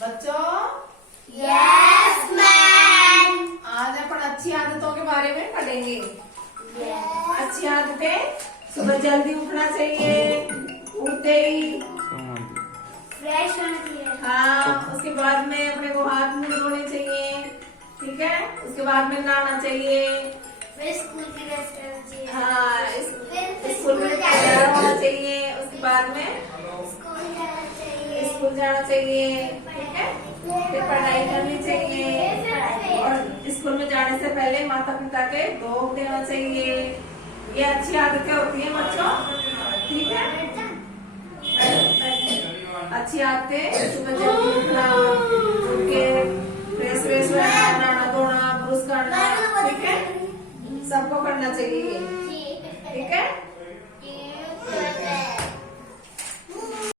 बच्चों yes ma'am. आज अपन अच्छी आदतों के बारे में पढ़ेंगे। अच्छी आदतें, सुबह जल्दी उठना चाहिए, उठते ही फ्रेश होना चाहिए। हाँ, उसके बाद में अपने को हाथ मुंह धोने चाहिए, ठीक है। उसके बाद में नहाना चाहिए, फिर स्कूल की ड्रेस करना चाहिए। हाँ, फिर स्कूल में तैयार होना चाहिए। उसके बाद में स्कूल जाना चाहिए। स्कूल जाना चाहिए, ठीक है। फिर पढ़ाई करनी चाहिए और स्कूल में जाने से पहले माता पिता के भोग देना चाहिए। ये अच्छी आदतें होती हैं बच्चों, ठीक है। अच्छी आदतें, सुबह जल्दी उठना, उठ के फ्रेश फ्रेश रहना, नहाना धोना, ब्रश करना, ठीक है। सबको करना चाहिए, ठीक है।